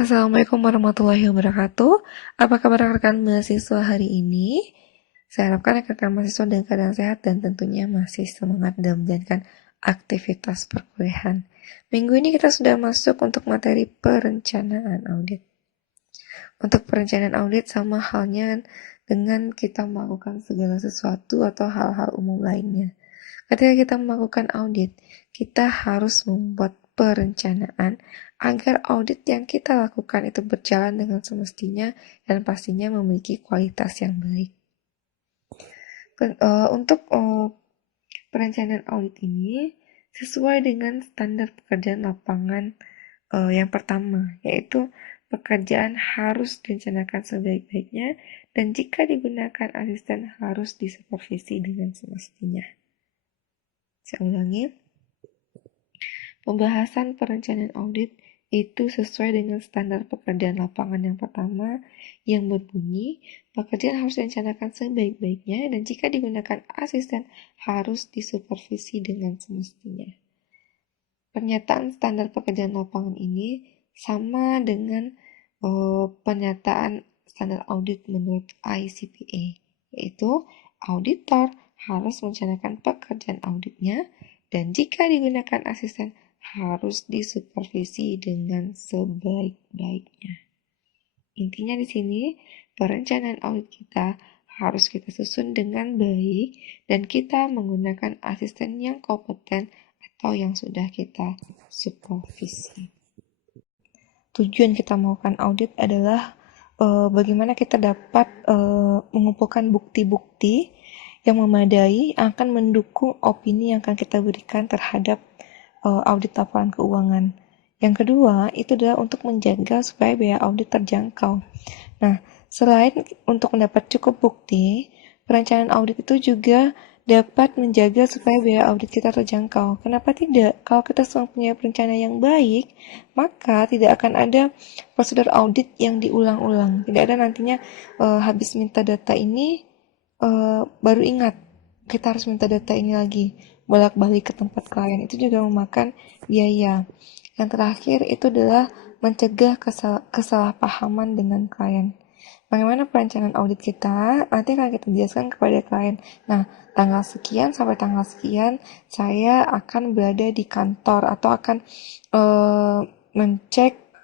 Assalamualaikum warahmatullahi wabarakatuh. Apa kabar rekan mahasiswa hari ini? Saya harapkan rekan mahasiswa dalam keadaan sehat dan tentunya masih semangat dalam menjalankan aktivitas perkuliahan. Minggu ini kita sudah masuk untuk materi perencanaan audit. Untuk perencanaan audit sama halnya dengan kita melakukan segala sesuatu atau hal-hal umum lainnya. Ketika kita melakukan audit, kita harus membuat perencanaan agar audit yang kita lakukan itu berjalan dengan semestinya dan pastinya memiliki kualitas yang baik. Untuk perencanaan audit ini sesuai dengan standar pekerjaan lapangan yang pertama, yaitu pekerjaan harus direncanakan sebaik-baiknya dan jika digunakan asisten harus disupervisi dengan semestinya. Saya ulangi, pembahasan perencanaan audit itu sesuai dengan standar pekerjaan lapangan yang pertama yang berbunyi, pekerjaan harus direncanakan sebaik-baiknya dan jika digunakan asisten harus disupervisi dengan semestinya. Pernyataan standar pekerjaan lapangan ini sama dengan pernyataan standar audit menurut ICPA, yaitu auditor harus merencanakan pekerjaan auditnya dan jika digunakan asisten harus disupervisi dengan sebaik-baiknya. Intinya di sini, perencanaan audit kita harus kita susun dengan baik dan kita menggunakan asisten yang kompeten atau yang sudah kita supervisi. Tujuan kita melakukan audit adalah bagaimana kita dapat mengumpulkan bukti-bukti yang memadai akan mendukung opini yang akan kita berikan terhadap audit laporan keuangan. Yang kedua, itu adalah untuk menjaga supaya biaya audit terjangkau. Nah, selain untuk mendapat cukup bukti, perencanaan audit itu juga dapat menjaga supaya biaya audit kita terjangkau. Kenapa tidak? Kalau kita sedang punya perencanaan yang baik, maka tidak akan ada prosedur audit yang diulang-ulang. Tidak ada nantinya habis minta data ini, baru ingat kita harus minta data ini lagi, bolak-balik ke tempat klien. Itu juga memakan biaya. Yang terakhir itu adalah mencegah kesalahpahaman dengan klien. Bagaimana perencanaan audit kita? Nanti akan kita jelaskan kepada klien. Nah, tanggal sekian sampai tanggal sekian saya akan berada di kantor atau akan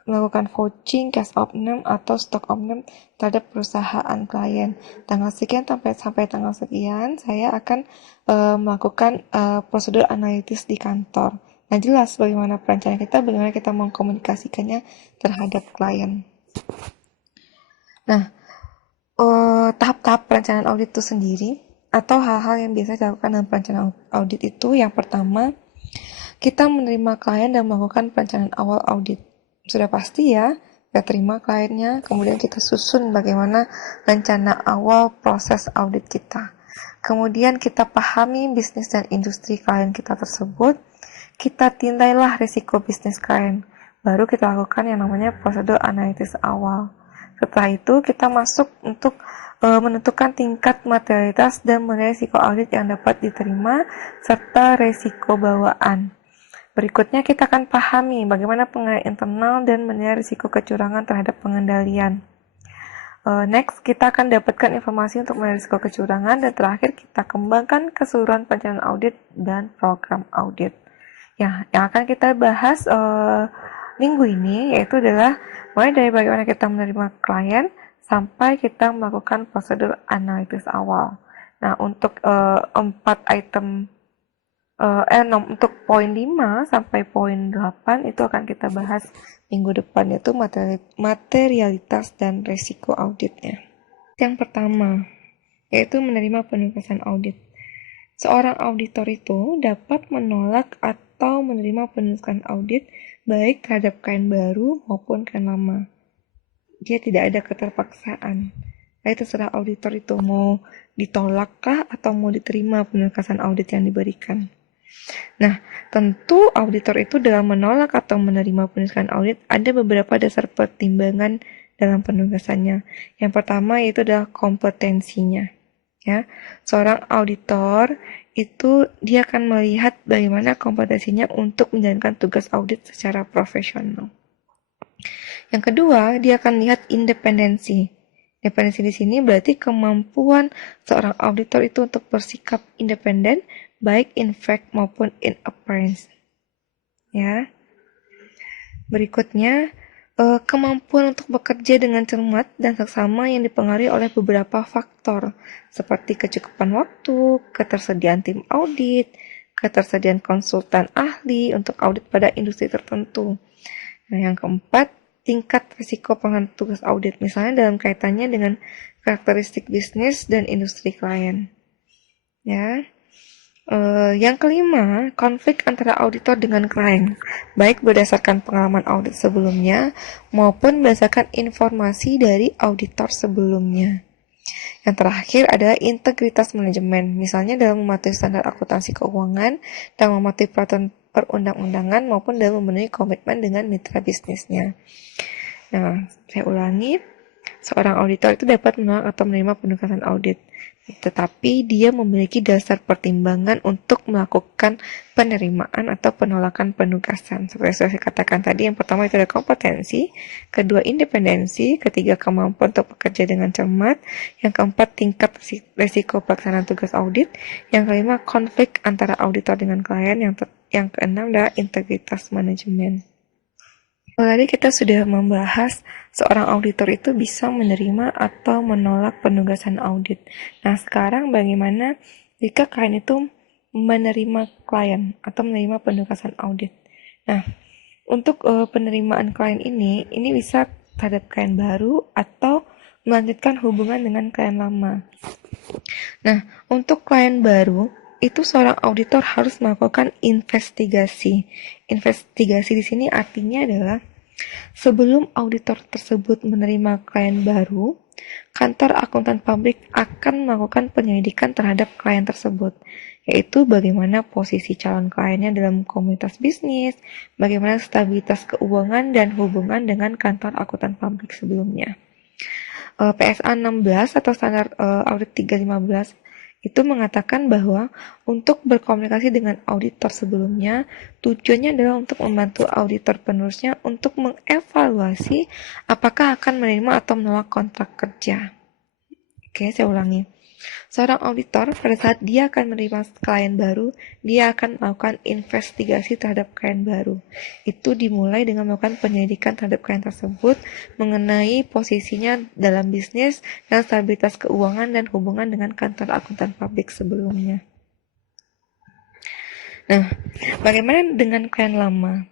melakukan vouching, cash opname atau stock opname terhadap perusahaan klien. Tanggal sekian sampai tanggal sekian saya akan melakukan prosedur analitis di kantor. Nah, jelas bagaimana perencanaan kita, bagaimana kita mengkomunikasikannya terhadap klien. Nah, tahap-tahap perencanaan audit itu sendiri atau hal-hal yang biasa dilakukan dalam perencanaan audit itu, yang pertama, kita menerima klien dan melakukan perencanaan awal audit. Sudah pasti ya, kita terima kliennya, kemudian kita susun bagaimana rencana awal proses audit kita. Kemudian kita pahami bisnis dan industri klien kita tersebut, kita tindailah risiko bisnis klien. Baru kita lakukan yang namanya prosedur analisis awal. Setelah itu kita masuk untuk menentukan tingkat materialitas dan menilai risiko audit yang dapat diterima serta risiko bawaan. Berikutnya kita akan pahami bagaimana penilaian internal dan menilai risiko kecurangan terhadap pengendalian. Next, kita akan dapatkan informasi untuk menilai risiko kecurangan dan terakhir kita kembangkan keseluruhan perencanaan audit dan program audit. Ya, yang akan kita bahas minggu ini yaitu adalah mulai dari bagaimana kita menerima klien sampai kita melakukan prosedur analisis awal. Nah, untuk 4 item untuk poin 5 sampai poin 8 itu akan kita bahas minggu depan, yaitu materialitas dan resiko auditnya. Yang pertama, yaitu menerima penugasan audit. Seorang auditor itu dapat menolak atau menerima penugasan audit baik terhadap klien baru maupun klien lama. Dia tidak ada keterpaksaan. Jadi terserah auditor itu mau ditolakkah atau mau diterima penugasan audit yang diberikan. Nah, tentu auditor itu dalam menolak atau menerima penugasan audit ada beberapa dasar pertimbangan dalam penugasannya. Yang pertama yaitu adalah kompetensinya. Ya, seorang auditor itu dia akan melihat bagaimana kompetensinya untuk menjalankan tugas audit secara profesional. Yang kedua, dia akan lihat independensi. Independensi di sini berarti kemampuan seorang auditor itu untuk bersikap independen, baik in fact maupun in appearance. Ya. Berikutnya, kemampuan untuk bekerja dengan cermat dan seksama yang dipengaruhi oleh beberapa faktor, seperti kecukupan waktu, ketersediaan tim audit, ketersediaan konsultan ahli untuk audit pada industri tertentu. Nah, yang keempat, tingkat risiko pelaksanaan tugas audit, misalnya dalam kaitannya dengan karakteristik bisnis dan industri klien. Ya. Yang kelima, konflik antara auditor dengan klien, baik berdasarkan pengalaman audit sebelumnya maupun berdasarkan informasi dari auditor sebelumnya. Yang terakhir adalah integritas manajemen, misalnya dalam mematuhi standar akuntansi keuangan dan mematuhi peraturan perundang-undangan maupun dalam memenuhi komitmen dengan mitra bisnisnya. Nah, saya ulangi, seorang auditor itu dapat menolak atau menerima penugasan audit, tetapi dia memiliki dasar pertimbangan untuk melakukan penerimaan atau penolakan penugasan. Seperti yang saya katakan tadi, yang pertama itu ada kompetensi, kedua independensi, ketiga kemampuan untuk bekerja dengan cermat, yang keempat tingkat risiko pelaksanaan tugas audit, yang kelima konflik antara auditor dengan klien, yang keenam adalah integritas manajemen. Tadi kita sudah membahas seorang auditor itu bisa menerima atau menolak penugasan audit. Nah, sekarang bagaimana jika klien itu menerima klien atau menerima penugasan audit? Nah, untuk penerimaan klien ini bisa terhadap klien baru atau melanjutkan hubungan dengan klien lama. Nah, untuk klien baru, itu seorang auditor harus melakukan investigasi. Investigasi di sini artinya adalah sebelum auditor tersebut menerima klien baru, kantor akuntan publik akan melakukan penyelidikan terhadap klien tersebut, yaitu bagaimana posisi calon kliennya dalam komunitas bisnis, bagaimana stabilitas keuangan dan hubungan dengan kantor akuntan publik sebelumnya. PSA 16 atau standar audit 315 itu mengatakan bahwa untuk berkomunikasi dengan auditor sebelumnya, tujuannya adalah untuk membantu auditor penerusnya untuk mengevaluasi apakah akan menerima atau menolak kontrak kerja. Oke, saya ulangi. Seorang auditor, pada saat dia akan menerima klien baru, dia akan melakukan investigasi terhadap klien baru. Itu dimulai dengan melakukan penyelidikan terhadap klien tersebut mengenai posisinya dalam bisnis dan stabilitas keuangan dan hubungan dengan kantor akuntan publik sebelumnya. Nah, bagaimana dengan klien lama?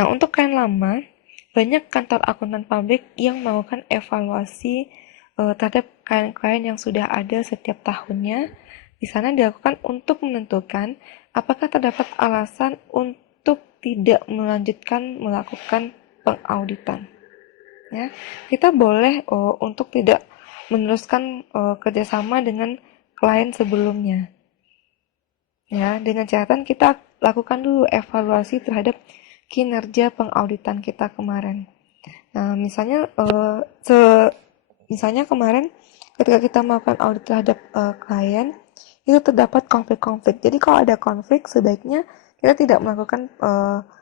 Nah, untuk klien lama, banyak kantor akuntan publik yang melakukan evaluasi terhadap klien-klien yang sudah ada setiap tahunnya. Di sana dilakukan untuk menentukan apakah terdapat alasan untuk tidak melanjutkan melakukan pengauditan. Ya, kita boleh untuk tidak meneruskan kerjasama dengan klien sebelumnya. Ya, dengan catatan kita lakukan dulu evaluasi terhadap kinerja pengauditan kita kemarin. Nah, misalnya kemarin ketika kita melakukan audit terhadap klien, itu terdapat konflik-konflik. Jadi kalau ada konflik, sebaiknya kita tidak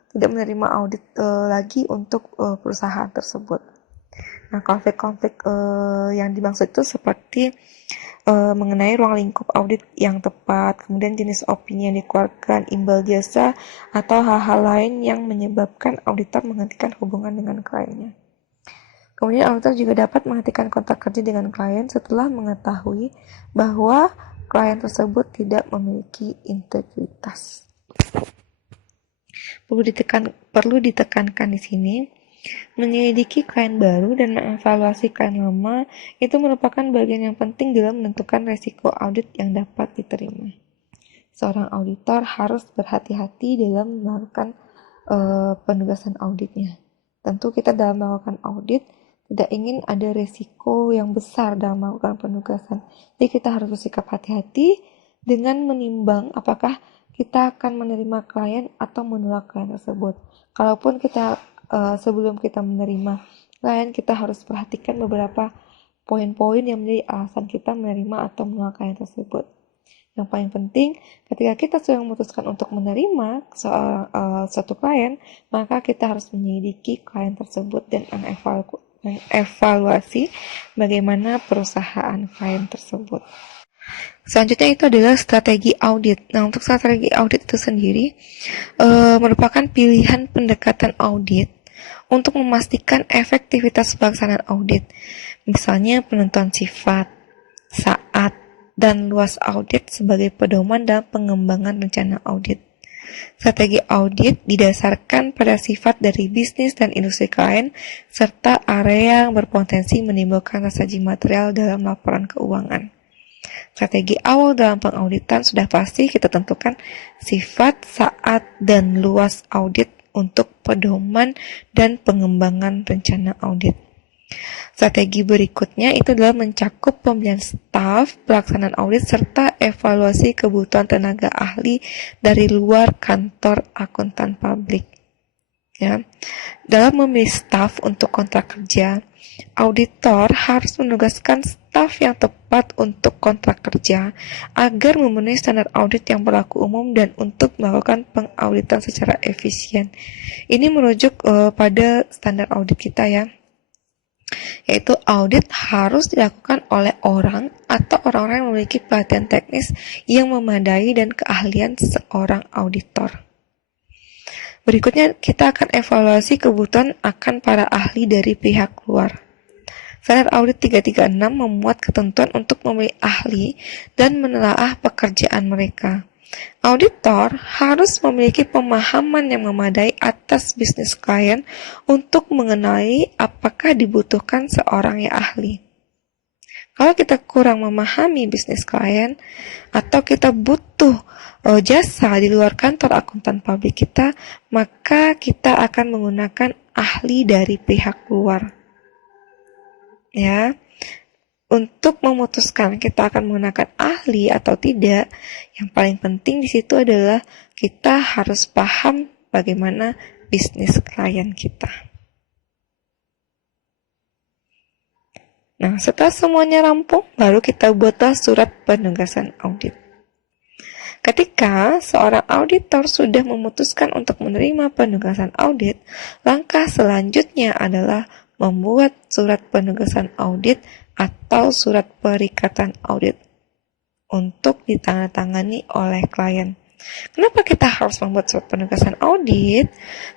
tidak menerima audit lagi untuk perusahaan tersebut. Nah, konflik-konflik yang dimaksud itu seperti mengenai ruang lingkup audit yang tepat, kemudian jenis opini yang dikeluarkan, imbal jasa, atau hal-hal lain yang menyebabkan auditor menghentikan hubungan dengan kliennya. Kemudian auditor juga dapat menghentikan kontrak kerja dengan klien setelah mengetahui bahwa klien tersebut tidak memiliki integritas. Perlu ditekankan di sini, menyelidiki klien baru dan mengevaluasi klien lama itu merupakan bagian yang penting dalam menentukan resiko audit yang dapat diterima. Seorang auditor harus berhati-hati dalam melakukan penugasan auditnya. Tentu kita dalam melakukan audit tidak ingin ada resiko yang besar dalam melakukan penugasan. Jadi kita harus bersikap hati-hati dengan menimbang apakah kita akan menerima klien atau menolak klien tersebut. Kalaupun kita sebelum kita menerima klien, kita harus perhatikan beberapa poin-poin yang menjadi alasan kita menerima atau menolak klien tersebut. Yang paling penting, ketika kita sudah memutuskan untuk menerima suatu klien, maka kita harus menyelidiki klien tersebut dan mengevaluasi bagaimana perusahaan klien tersebut. Selanjutnya itu adalah strategi audit. Nah, untuk strategi audit itu sendiri merupakan pilihan pendekatan audit untuk memastikan efektivitas pelaksanaan audit. Misalnya penentuan sifat, saat, dan luas audit sebagai pedoman dalam pengembangan rencana audit. Strategi audit didasarkan pada sifat dari bisnis dan industri klien serta area yang berpotensi menimbulkan rasa material dalam laporan keuangan. Strategi awal dalam pengauditan sudah pasti kita tentukan sifat, saat, dan luas audit untuk pedoman dan pengembangan rencana audit. Strategi berikutnya itu adalah mencakup pemilihan staf, pelaksanaan audit, serta evaluasi kebutuhan tenaga ahli dari luar kantor akuntan publik. Ya. Dalam memilih staf untuk kontrak kerja, auditor harus menugaskan staf yang tepat untuk kontrak kerja agar memenuhi standar audit yang berlaku umum dan untuk melakukan pengauditan secara efisien. Ini merujuk pada standar audit kita ya, yaitu audit harus dilakukan oleh orang atau orang-orang yang memiliki pelatihan teknis yang memadai dan keahlian seorang auditor. Berikutnya kita akan evaluasi kebutuhan akan para ahli dari pihak luar. Standar Audit 336 memuat ketentuan untuk memilih ahli dan menelaah pekerjaan mereka. Auditor harus memiliki pemahaman yang memadai atas bisnis klien untuk mengenali apakah dibutuhkan seorang yang ahli. Kalau kita kurang memahami bisnis klien atau kita butuh jasa di luar kantor akuntan publik kita, maka kita akan menggunakan ahli dari pihak luar. Ya. Untuk memutuskan kita akan menggunakan ahli atau tidak, yang paling penting di situ adalah kita harus paham bagaimana bisnis klien kita. Nah, setelah semuanya rampung, baru kita buatlah surat penugasan audit. Ketika seorang auditor sudah memutuskan untuk menerima penugasan audit, langkah selanjutnya adalah membuat surat penugasan audit atau surat perikatan audit untuk ditandatangani oleh klien. Kenapa kita harus membuat surat penugasan audit?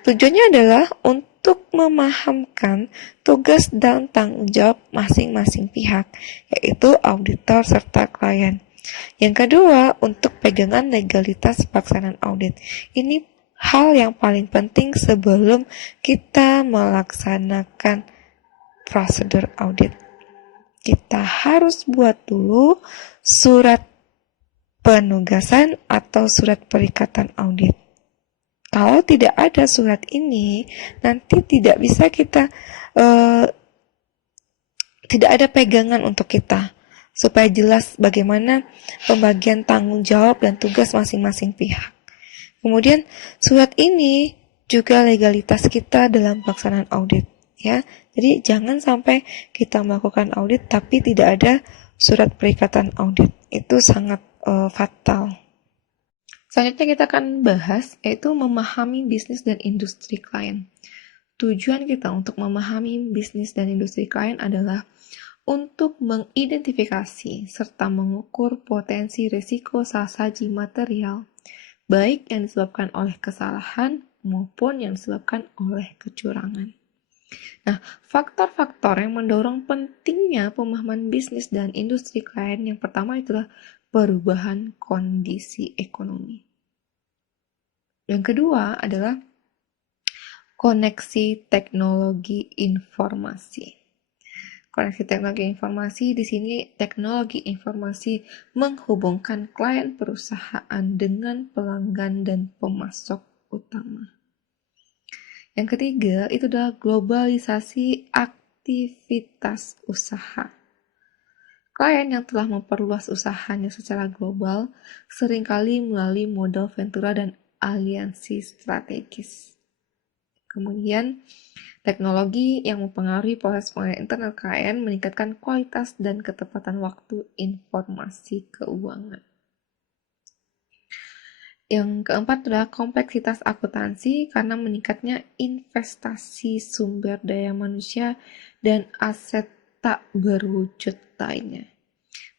Tujuannya adalah untuk memahamkan tugas dan tanggung jawab masing-masing pihak, yaitu auditor serta klien. Yang kedua, untuk pegangan legalitas pelaksanaan audit. Ini hal yang paling penting sebelum kita melaksanakan prosedur audit. Kita harus buat dulu surat penugasan atau surat perikatan audit. Kalau tidak ada surat ini, nanti tidak bisa kita, tidak ada pegangan untuk kita, supaya jelas bagaimana pembagian tanggung jawab dan tugas masing-masing pihak. Kemudian surat ini juga legalitas kita dalam pelaksanaan audit. Ya, jadi jangan sampai kita melakukan audit tapi tidak ada surat perikatan audit. Itu sangat fatal. Selanjutnya kita akan bahas yaitu memahami bisnis dan industri klien. Tujuan kita untuk memahami bisnis dan industri klien adalah untuk mengidentifikasi serta mengukur potensi risiko sasaji material, baik yang disebabkan oleh kesalahan maupun yang disebabkan oleh kecurangan. Nah, faktor-faktor yang mendorong pentingnya pemahaman bisnis dan industri klien yang pertama itulah perubahan kondisi ekonomi. Yang kedua adalah koneksi teknologi informasi. Koneksi teknologi informasi di sini teknologi informasi menghubungkan klien perusahaan dengan pelanggan dan pemasok utama. Yang ketiga, itu adalah globalisasi aktivitas usaha. Klien yang telah memperluas usahanya secara global seringkali melalui modal ventura dan aliansi strategis. Kemudian, teknologi yang mempengaruhi proses pengelolaan internal klien meningkatkan kualitas dan ketepatan waktu informasi keuangan. Yang keempat adalah kompleksitas akuntansi karena meningkatnya investasi sumber daya manusia dan aset tak berwujud lainnya.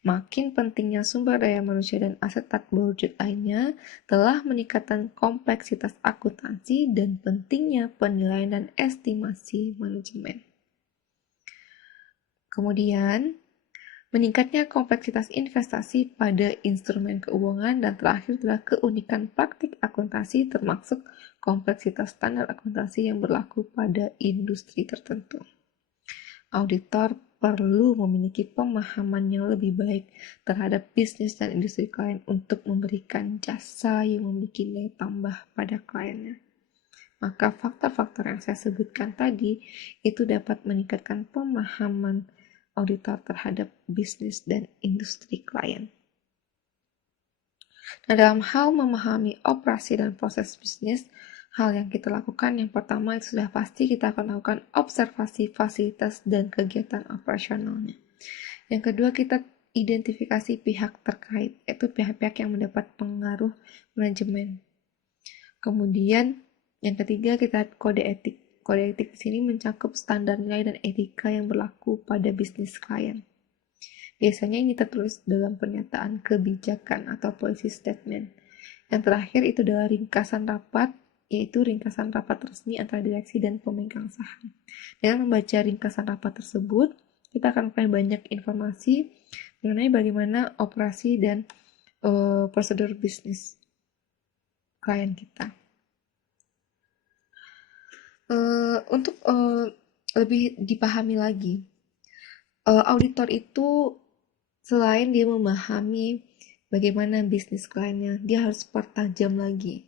Makin pentingnya sumber daya manusia dan aset tak berwujud lainnya telah meningkatkan kompleksitas akuntansi dan pentingnya penilaian dan estimasi manajemen. Kemudian, meningkatnya kompleksitas investasi pada instrumen keuangan, dan terakhir adalah keunikan praktik akuntansi termasuk kompleksitas standar akuntansi yang berlaku pada industri tertentu. Auditor perlu memiliki pemahaman yang lebih baik terhadap bisnis dan industri klien untuk memberikan jasa yang memiliki nilai tambah pada kliennya. Maka faktor-faktor yang saya sebutkan tadi itu dapat meningkatkan pemahaman auditor terhadap bisnis dan industri klien. Nah, dalam hal memahami operasi dan proses bisnis, hal yang kita lakukan yang pertama itu sudah pasti kita akan lakukan observasi fasilitas dan kegiatan operasionalnya. Yang kedua, kita identifikasi pihak terkait, yaitu pihak-pihak yang mendapat pengaruh manajemen. Kemudian yang ketiga, kita kode etik. Kode etik di sini mencakup standar nilai dan etika yang berlaku pada bisnis klien. Biasanya ini tertulis dalam pernyataan kebijakan atau policy statement. Yang terakhir itu adalah ringkasan rapat, yaitu ringkasan rapat resmi antara direksi dan pemegang saham. Dengan membaca ringkasan rapat tersebut, kita akan mengetahui banyak informasi mengenai bagaimana operasi dan prosedur bisnis klien kita. Untuk lebih dipahami lagi, auditor itu selain dia memahami bagaimana bisnis kliennya, dia harus pertajam lagi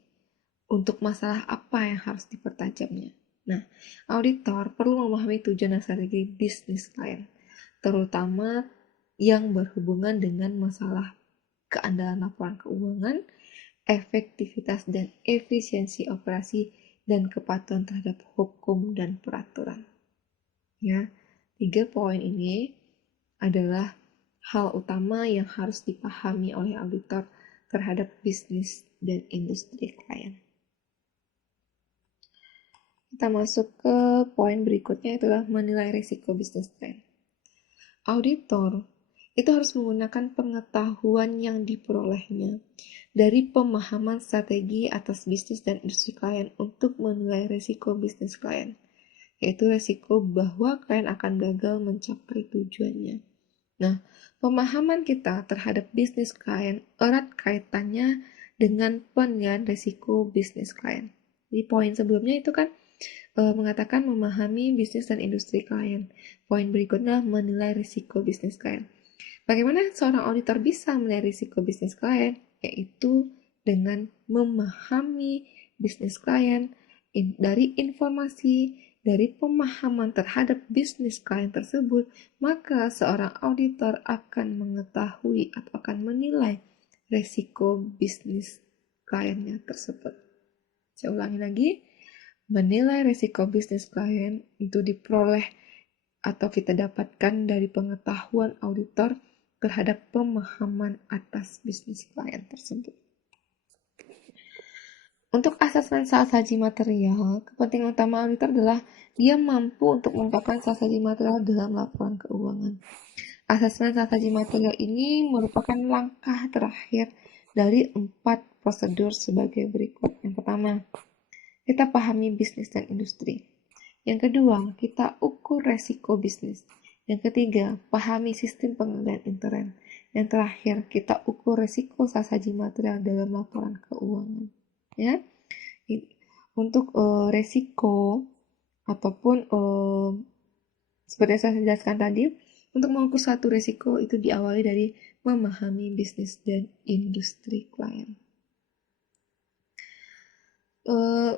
untuk masalah apa yang harus dipertajamnya. Nah, auditor perlu memahami tujuan dan strategi bisnis klien, terutama yang berhubungan dengan masalah keandalan laporan keuangan, efektivitas dan efisiensi operasi, dan kepatuhan terhadap hukum dan peraturan. Ya, 3 poin ini adalah hal utama yang harus dipahami oleh auditor terhadap bisnis dan industri klien. Kita masuk ke poin berikutnya, itulah menilai risiko bisnis klien. Auditor itu harus menggunakan pengetahuan yang diperolehnya dari pemahaman strategi atas bisnis dan industri klien untuk menilai risiko bisnis klien, yaitu risiko bahwa klien akan gagal mencapai tujuannya. Nah, pemahaman kita terhadap bisnis klien erat kaitannya dengan penilaian risiko bisnis klien. Di poin sebelumnya itu kan mengatakan memahami bisnis dan industri klien. Poin berikutnya menilai risiko bisnis klien. Bagaimana seorang auditor bisa menilai risiko bisnis klien? Yaitu dengan memahami bisnis klien dari informasi, dari pemahaman terhadap bisnis klien tersebut, maka seorang auditor akan mengetahui atau akan menilai risiko bisnis kliennya tersebut. Saya ulangi lagi, menilai risiko bisnis klien itu diperoleh atau kita dapatkan dari pengetahuan auditor terhadap pemahaman atas bisnis klien tersebut. Untuk asesmen saji material, kepentingan utama auditor adalah dia mampu untuk mengungkapkan saji material dalam laporan keuangan. Asesmen saji material ini merupakan langkah terakhir dari 4 prosedur sebagai berikut. Yang pertama, kita pahami bisnis dan industri. Yang kedua, kita ukur resiko bisnis. Yang ketiga, pahami sistem pengendalian intern. Yang terakhir, kita ukur resiko saji material dalam laporan keuangan. Ya, untuk resiko ataupun seperti yang saya jelaskan tadi, untuk mengukur satu resiko itu diawali dari memahami bisnis dan industri klien.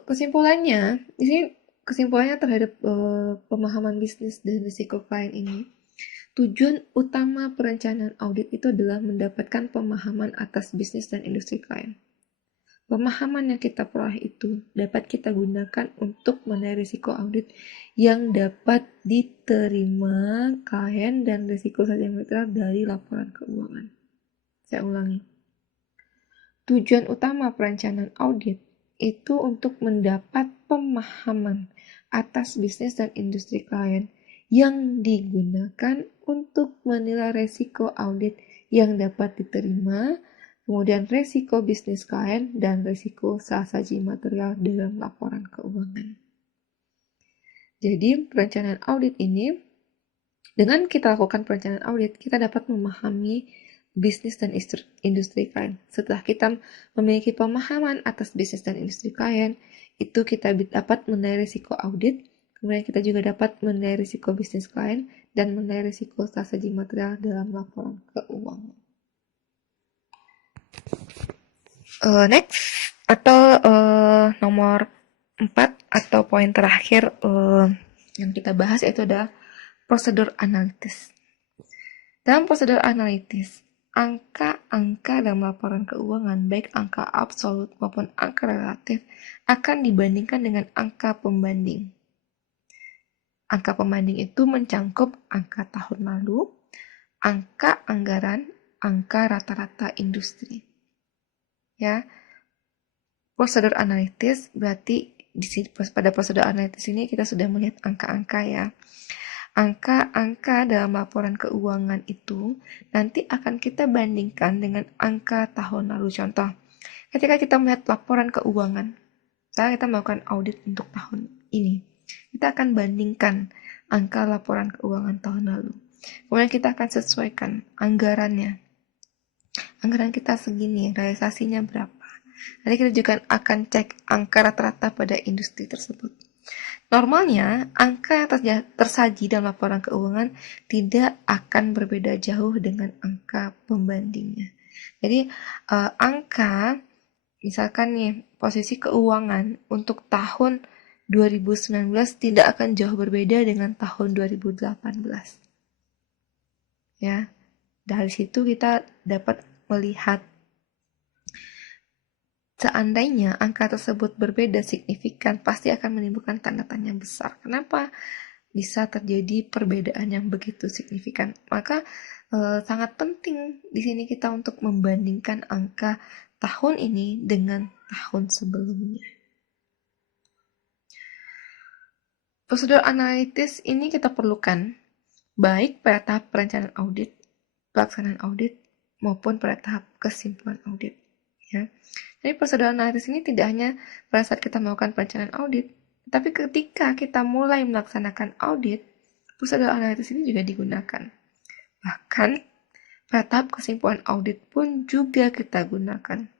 Kesimpulannya terhadap pemahaman bisnis dan risiko klien ini, tujuan utama perencanaan audit itu adalah mendapatkan pemahaman atas bisnis dan industri klien. Pemahaman yang kita peroleh itu dapat kita gunakan untuk menilai risiko audit yang dapat diterima klien dan risiko saji material dari laporan keuangan. Saya ulangi. tujuan utama perencanaan audit itu untuk mendapat pemahaman atas bisnis dan industri klien yang digunakan untuk menilai resiko audit yang dapat diterima, kemudian resiko bisnis klien, dan resiko saji material dalam laporan keuangan. Jadi, perencanaan audit ini, dengan kita lakukan perencanaan audit, kita dapat memahami bisnis dan industri klien. Setelah kita memiliki pemahaman atas bisnis dan industri klien, itu kita dapat menilai risiko audit, kemudian kita juga dapat menilai risiko bisnis klien, dan menilai risiko saji material dalam laporan keuangan. Next, atau nomor 4 atau poin terakhir yang kita bahas yaitu adalah prosedur analitis. Dalam prosedur analitis, angka-angka dalam laporan keuangan, baik angka absolut maupun angka relatif, akan dibandingkan dengan angka pembanding. Angka pembanding itu mencangkup angka tahun lalu, angka anggaran, angka rata-rata industri. Ya, prosedur analitis berarti pada prosedur analitis ini kita sudah melihat angka-angka ya. Angka-angka dalam laporan keuangan itu nanti akan kita bandingkan dengan angka tahun lalu. Contoh, ketika kita melihat laporan keuangan, misalnya kita melakukan audit untuk tahun ini, kita akan bandingkan angka laporan keuangan tahun lalu. Kemudian kita akan sesuaikan anggarannya. Anggaran kita segini, realisasinya berapa. Nanti kita juga akan cek angka rata-rata pada industri tersebut. Normalnya, angka yang tersaji dalam laporan keuangan tidak akan berbeda jauh dengan angka pembandingnya. Jadi, angka, misalkan nih, posisi keuangan untuk tahun 2019 tidak akan jauh berbeda dengan tahun 2018. Ya, dari situ kita dapat melihat seandainya angka tersebut berbeda signifikan, pasti akan menimbulkan tanda tanya besar. Kenapa bisa terjadi perbedaan yang begitu signifikan? Maka sangat penting di sini kita untuk membandingkan angka tahun ini dengan tahun sebelumnya. Prosedur analitis ini kita perlukan baik pada tahap perencanaan audit, pelaksanaan audit, maupun pada tahap kesimpulan audit. Ya. Jadi prosedur analitis ini tidak hanya pada saat kita melakukan perencanaan audit, tapi ketika kita mulai melaksanakan audit, prosedur analitis ini juga digunakan. Bahkan pada tahap kesimpulan audit pun juga kita gunakan.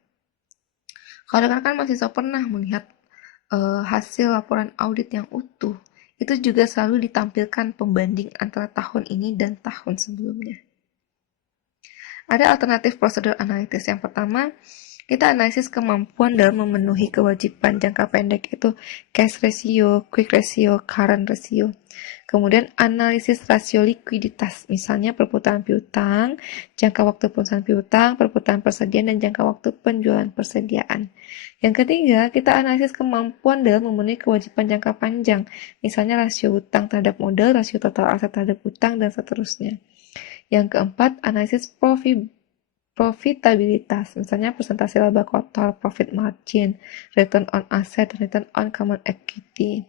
Kalau rekan-rekan mahasiswa pernah melihat hasil laporan audit yang utuh, itu juga selalu ditampilkan pembanding antara tahun ini dan tahun sebelumnya. Ada alternatif prosedur analitis. Yang pertama, kita analisis kemampuan dalam memenuhi kewajiban jangka pendek, itu cash ratio, quick ratio, current ratio. Kemudian analisis rasio likuiditas, misalnya perputaran piutang, jangka waktu perusahaan piutang, perputaran persediaan, dan jangka waktu penjualan persediaan. Yang ketiga, kita analisis kemampuan dalam memenuhi kewajiban jangka panjang, misalnya rasio utang terhadap modal, rasio total aset terhadap utang, dan seterusnya. Yang keempat, analisis profitabilitas, misalnya persentase laba kotor, profit margin, return on asset, return on common equity.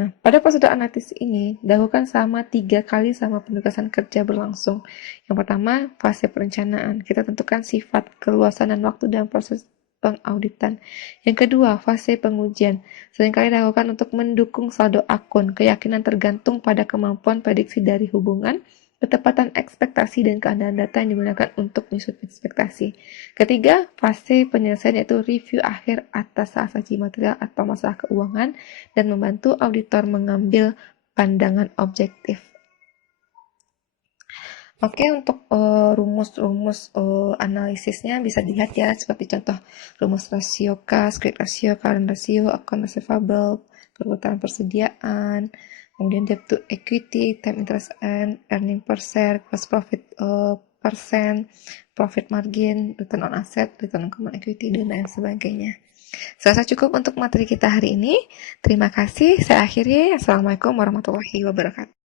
Nah, pada prosedur analisis ini dilakukan selama 3 kali selama penugasan kerja berlangsung. Yang pertama, fase perencanaan. Kita tentukan sifat, keluasan, dan waktu dalam proses pengauditan. Yang kedua, fase pengujian. Seringkali dilakukan untuk mendukung saldo akun. Keyakinan tergantung pada kemampuan prediksi dari hubungan, ketepatan ekspektasi, dan keadaan data yang digunakan untuk menyusun ekspektasi. Ketiga, fase penyelesaian yaitu review akhir atas saji material atau masalah keuangan dan membantu auditor mengambil pandangan objektif. Oke, untuk rumus-rumus analisisnya bisa dilihat ya, seperti contoh rumus rasio kas, quick ratio, current ratio, account receivable, perputaran persediaan, kemudian debt to equity, time interest and earning per share, gross profit persen, profit margin, return on asset, return on common equity, dan lain sebagainya. Saya rasa cukup untuk materi kita hari ini. Terima kasih. Saya akhiri. Assalamualaikum warahmatullahi wabarakatuh.